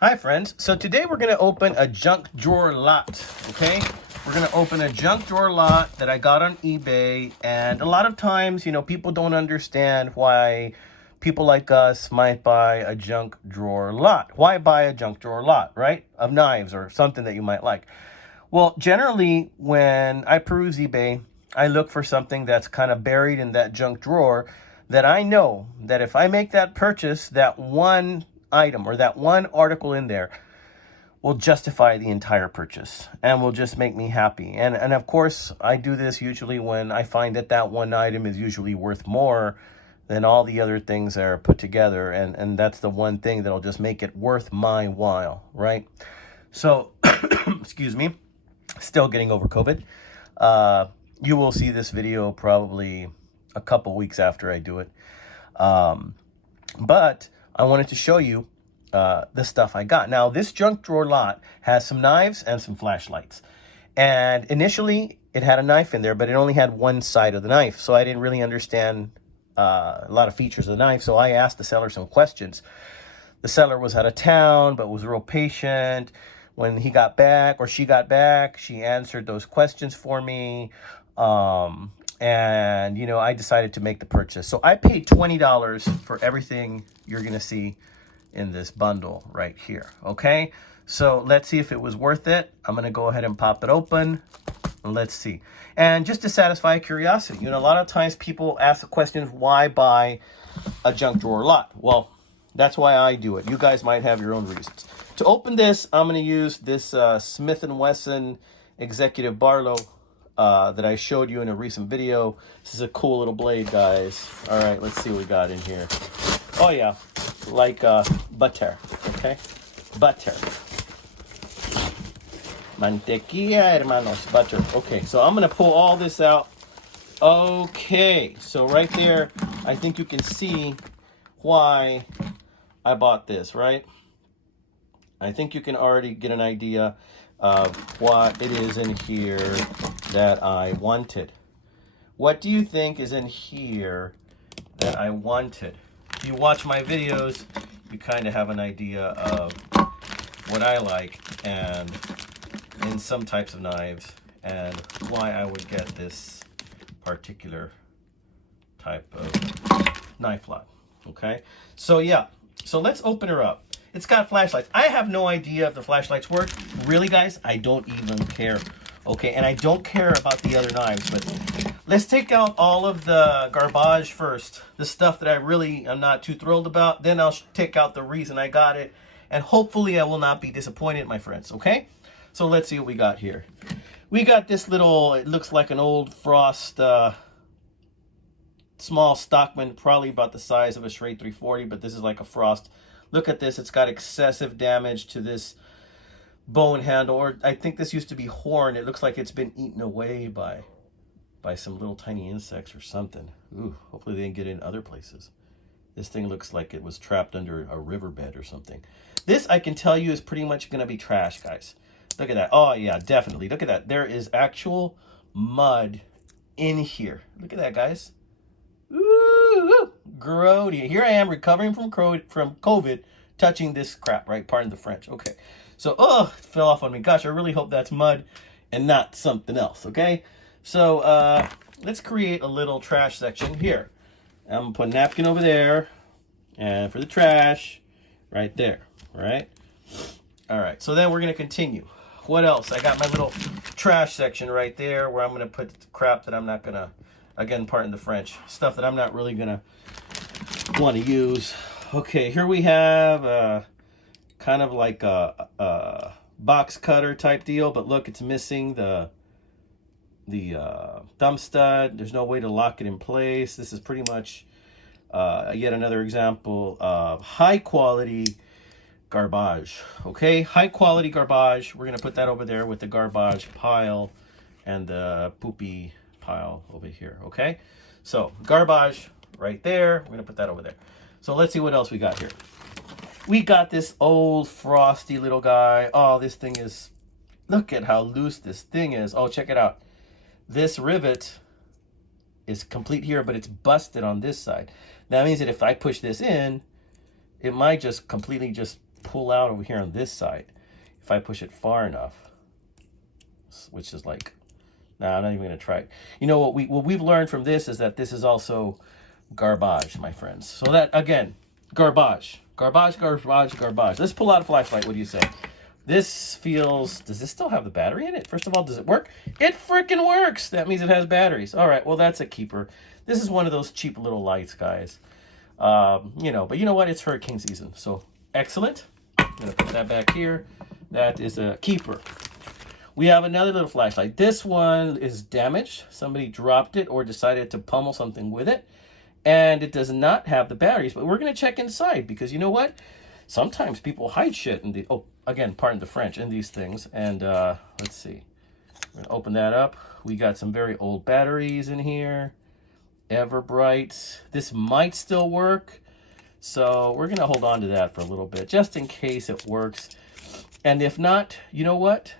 Hi friends, so today we're going to open a junk drawer lot, okay? We're going to open a junk drawer lot that I got on eBay, and a lot of times, people don't understand why people like us might buy a junk drawer lot. Why buy a junk drawer lot, right? Of knives or something that you might like. Well, generally, when I peruse eBay, I look for something that's kind of buried in that junk drawer that I know that if I make that purchase, that one item or that one article in there will justify the entire purchase and will just make me happy. And of course, I do this usually when I find that that one item is usually worth more than all the other things that are put together. And that's the one thing that'll just make it worth my while, right? So, excuse me, still getting over COVID. You will see this video probably a couple weeks after I do it. But I wanted to show you the stuff I got. Now, this junk drawer lot has some knives and some flashlights. And initially, it had a knife in there, but it only had one side of the knife. So I didn't really understand a lot of features of the knife. So I asked the seller some questions. The seller was out of town, but was real patient. When he got back, or she got back, she answered those questions for me. And, I decided to make the purchase. So I paid $20 for everything you're going to see in this bundle right here. Okay. So let's see if it was worth it. I'm going to go ahead and pop it open. And let's see. And just to satisfy curiosity, a lot of times people ask the questions, why buy a junk drawer lot? Well, that's why I do it. You guys might have your own reasons. To open this, I'm going to use this Smith & Wesson Executive Barlow that I showed you in a recent video. This is a cool little blade, guys. All right, let's see what we got in here. Oh, yeah, like butter, okay? Butter. Mantequilla, hermanos, butter. Okay, so I'm going to pull all this out. Okay, so right there, I think you can see why I bought this, right? I think you can already get an idea of what it is in here that I wanted. What do you think is in here that I wanted? If you watch my videos, you kind of have an idea of what I like and in some types of knives and why I would get this particular type of knife lot. Okay, so yeah, so let's open her up. It's got flashlights. I have no idea if the flashlights work. Really, guys, I don't even care. Okay, and I don't care about the other knives, but let's take out all of the garbage first. The stuff that I really am not too thrilled about. Then I'll take out the reason I got it. And hopefully I will not be disappointed, my friends, okay? So let's see what we got here. We got this little, it looks like an old Frost small Stockman, probably about the size of a Schrade 340, but this is like a Frost. Look at this. It's got excessive damage to this bone handle, or I think this used to be horn. It looks like it's been eaten away by some little tiny insects or something. Ooh, hopefully they didn't get in other places. This thing looks like it was trapped under a riverbed or something. This, I can tell you, is pretty much going to be trash, guys. Look at that. Oh, yeah, definitely. Look at that. There is actual mud in here. Look at that, guys. Ooh, grody. Here I am recovering from COVID, touching this crap, right? Pardon the French. Okay. So, it fell off on me. Gosh, I really hope that's mud and not something else, okay? So, let's create a little trash section here. I'm going to put a napkin over there. And for the trash, right there, right? All right, so then we're going to continue. What else? I got my little trash section right there where I'm going to put crap that I'm not going to, again, pardon the French, stuff that I'm not really going to want to use. Okay, here we have kind of like a box cutter type deal, but look, it's missing the thumb stud. There's no way to lock it in place. This is pretty much yet another example of high quality garbage. Okay, high quality garbage. We're gonna put that over there with the garbage pile and the poopy pile over here. Okay, so garbage right there. We're gonna put that over there. So let's see what else we got here. We got this old frosty little guy. Oh, this thing is, look at how loose this thing is. Oh, check it out. This rivet is complete here, but it's busted on this side. That means that if I push this in, it might just completely just pull out over here on this side if I push it far enough, which is like, nah, I'm not even gonna try it. You know what we've learned from this is that this is also garbage, my friends. So that, again, garbage. Garbage, garbage, garbage. Let's pull out a flashlight. What do you say? This feels, does this still have the battery in it? First of all, does it work? It freaking works. That means it has batteries. All right, well, that's a keeper. This is one of those cheap little lights, guys. You know, but you know what? It's hurricane season. So excellent. I'm gonna put that back here. That is a keeper. We have another little flashlight. This one is damaged. Somebody dropped it or decided to pummel something with it. And it does not have the batteries, but we're going to check inside because you know what? Sometimes people hide shit in the, oh, again, pardon the French, in these things. And let's see. We're going to open that up. We got some very old batteries in here. Everbright. This might still work. So we're going to hold on to that for a little bit, just in case it works. And if not, you know what?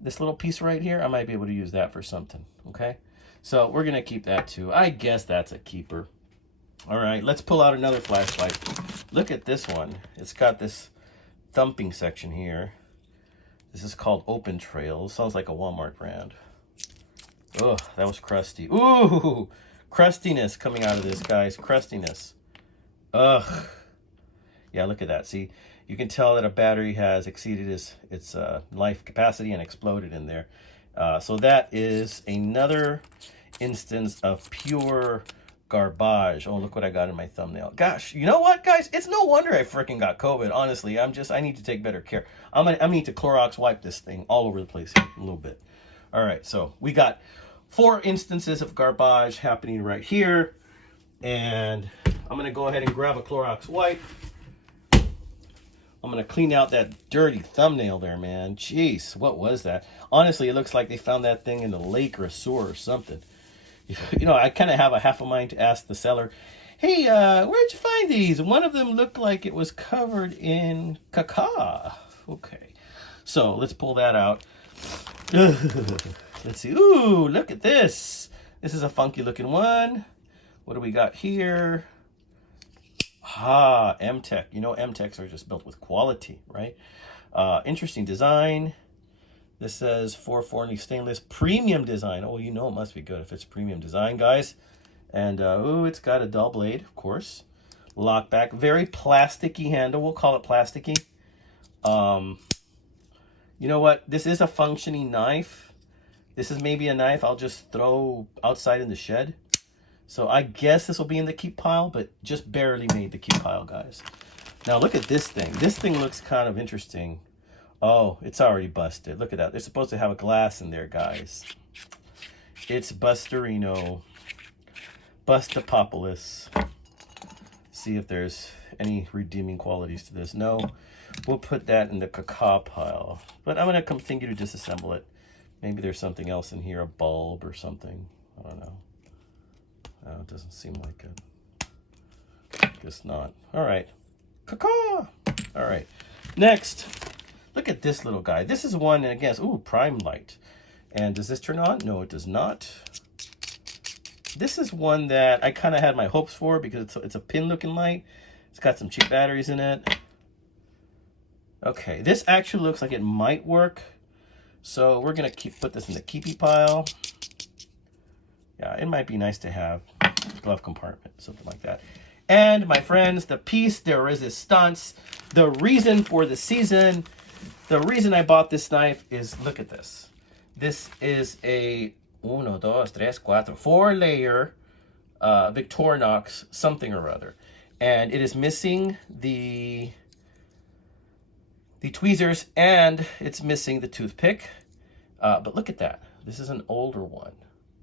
This little piece right here, I might be able to use that for something, okay? So we're going to keep that too. I guess that's a keeper. All right, let's pull out another flashlight. Look at this one. It's got this thumping section here. This is called Open Trails. Sounds like a Walmart brand. Ugh, that was crusty. Ooh, crustiness coming out of this, guys. Crustiness. Ugh. Yeah, look at that. See, you can tell that a battery has exceeded its life capacity and exploded in there. So that is another instance of pure garbage. Oh, look what I got in my thumbnail. Gosh, you know what, guys? It's no wonder I freaking got COVID. Honestly, I need to take better care. I need to Clorox wipe this thing all over the place here a little bit. All right, so we got 4 instances of garbage happening right here. And I'm going to go ahead and grab a Clorox wipe. I'm going to clean out that dirty thumbnail there, man. Jeez, what was that? Honestly, it looks like they found that thing in a lake or a sewer or something. You know, I kind of have a half a mind to ask the seller, hey, where'd you find these? One of them looked like it was covered in caca. Okay, so let's pull that out. Let's see. Ooh, look at this. This is a funky looking one. What do we got here? Ah, M-Tech. You know, M-Techs are just built with quality, right? Interesting design. This says 440 stainless premium design. Oh, you know it must be good if it's premium design, guys. And, ooh, it's got a dull blade, of course. Lock back. Very plasticky handle. We'll call it plasticky. You know what? This is a functioning knife. This is maybe a knife I'll just throw outside in the shed. So I guess this will be in the keep pile, but just barely made the keep pile, guys. Now look at this thing. This thing looks kind of interesting. Oh, it's already busted. Look at that. They're supposed to have a glass in there, guys. It's Busterino. Bustapopolis. See if there's any redeeming qualities to this. No, we'll put that in the caca pile. But I'm going to continue to disassemble it. Maybe there's something else in here, a bulb or something. I don't know. Oh, it doesn't seem like it. Guess not. All right. Caca! All right. Next. Look at this little guy. This is one, and again, ooh, prime light. And does this turn on? No, it does not. This is one that I kind of had my hopes for because it's a pin-looking light. It's got some cheap batteries in it. Okay, this actually looks like it might work. So we're going to put this in the keepy pile. Yeah, it might be nice to have a glove compartment, something like that. And my friends, the piece de resistance, the reason for the season, the reason I bought this knife is, look at this. This is a 4-layer Victorinox something or other. And it is missing the tweezers and it's missing the toothpick. But look at that. This is an older one.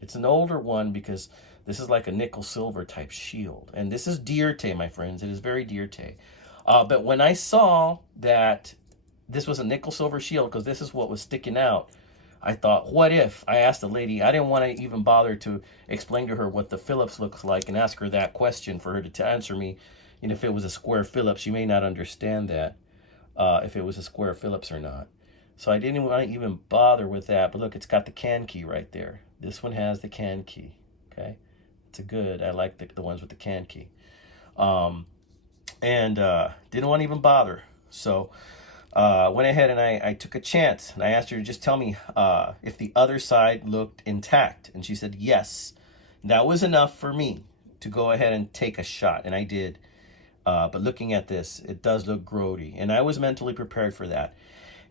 It's an older one because this is like a nickel silver type shield. And this is Dierte, my friends. It is very Dierte. But when I saw that this was a nickel silver shield, because this is what was sticking out, I thought, what if? I asked the lady, I didn't want to even bother to explain to her what the Phillips looks like and ask her that question for her to answer me. And if it was a square Phillips, you may not understand that, if it was a square Phillips or not. So I didn't want to even bother with that. But look, it's got the can key right there. This one has the can key, okay? It's a good, I like the ones with the can key. Didn't want to even bother. So went ahead and I took a chance, and I asked her to just tell me if the other side looked intact, and she said yes. That was enough for me to go ahead and take a shot, and I did. But looking at this, it does look grody, and I was mentally prepared for that.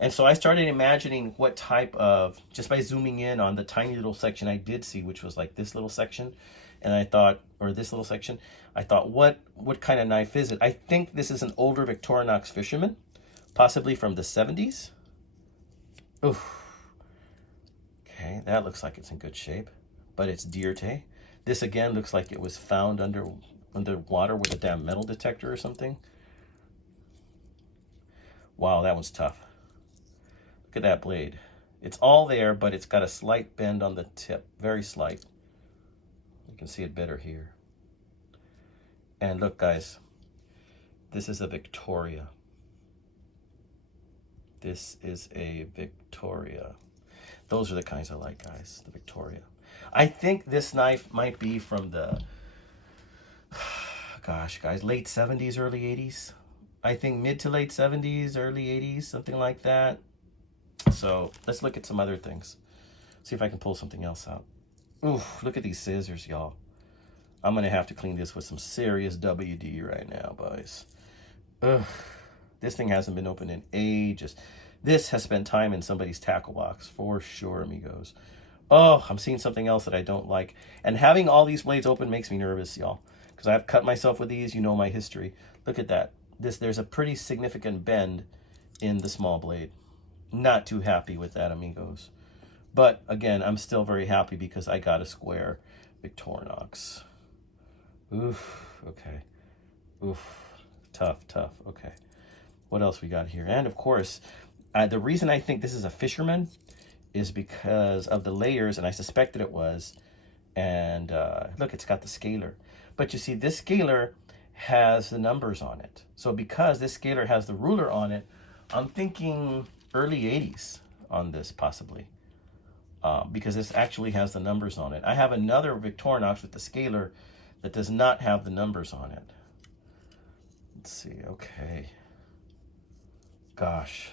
And so I started imagining what type of, just by zooming in on the tiny little section I did see, which was like this little section, and I thought, or this little section, I thought, what kind of knife is it? I think this is an older Victorinox fisherman, possibly from the 70s. Oof. Okay, that looks like it's in good shape, but it's Dierte. This again looks like it was found underwater with a damn metal detector or something. Wow, that one's tough. Look at that blade. It's all there, but it's got a slight bend on the tip, very slight. You can see it better here. And look, guys, this is a Victoria. This is a Victoria. Those are the kinds I like, guys, the Victoria. I think this knife might be from the, gosh, guys, late 70s, early 80s. I think mid to late 70s, early 80s, something like that. So let's look at some other things. See if I can pull something else out. Oof, look at these scissors, y'all. I'm going to have to clean this with some serious WD right now, boys. Ugh, this thing hasn't been opened in ages. This has spent time in somebody's tackle box, for sure, amigos. Oh, I'm seeing something else that I don't like. And having all these blades open makes me nervous, y'all. Because I've cut myself with these. You know my history. Look at that. There's a pretty significant bend in the small blade. Not too happy with that, amigos. But again, I'm still very happy because I got a square Victorinox. Oof, okay. Oof, tough. Okay. What else we got here? And of course, the reason I think this is a fisherman is because of the layers, and I suspected it was. And look, it's got the scaler. But you see, this scaler has the numbers on it. So because this scaler has the ruler on it, I'm thinking early 80s on this, possibly. Because this actually has the numbers on it. I have another Victorinox with the scaler that does not have the numbers on it. Let's see, okay. Gosh.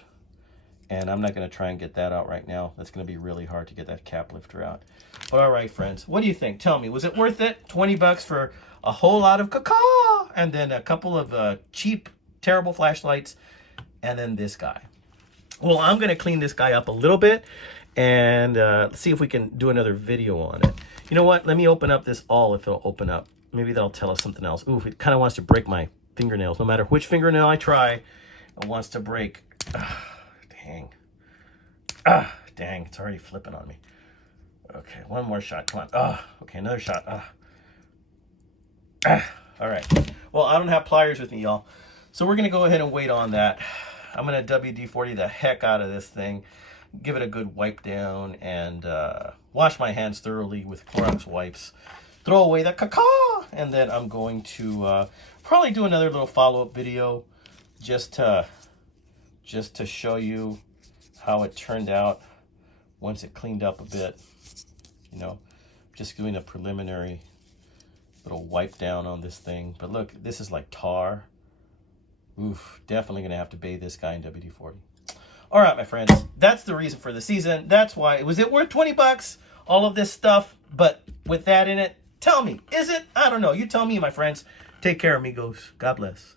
And I'm not going to try and get that out right now. That's going to be really hard to get that cap lifter out. But all right, friends, what do you think? Tell me, was it worth it? 20 bucks for a whole lot of caca, and then a couple of cheap, terrible flashlights, and then this guy. Well, I'm going to clean this guy up a little bit and see if we can do another video on it. You know what? Let me open up this awl if it'll open up. Maybe that'll tell us something else. Ooh, it kind of wants to break my fingernails. No matter which fingernail I try, it wants to break. Dang. Dang. It's already flipping on me. Okay, one more shot. Come on. Okay, another shot. All right. Well, I don't have pliers with me, y'all. So we're going to go ahead and wait on that. I'm going to WD-40 the heck out of this thing. Give it a good wipe down and wash my hands thoroughly with Clorox wipes. Throw away the caca. And then I'm going to probably do another little follow-up video just to show you how it turned out once it cleaned up a bit. You know, just doing a preliminary little wipe down on this thing. But look, this is like tar. Oof, definitely going to have to bathe this guy in WD-40. All right, my friends, that's the reason for the season. That's why. Was it worth 20 bucks? All of this stuff, but with that in it? Tell me, is it? I don't know. You tell me, my friends. Take care, amigos. God bless.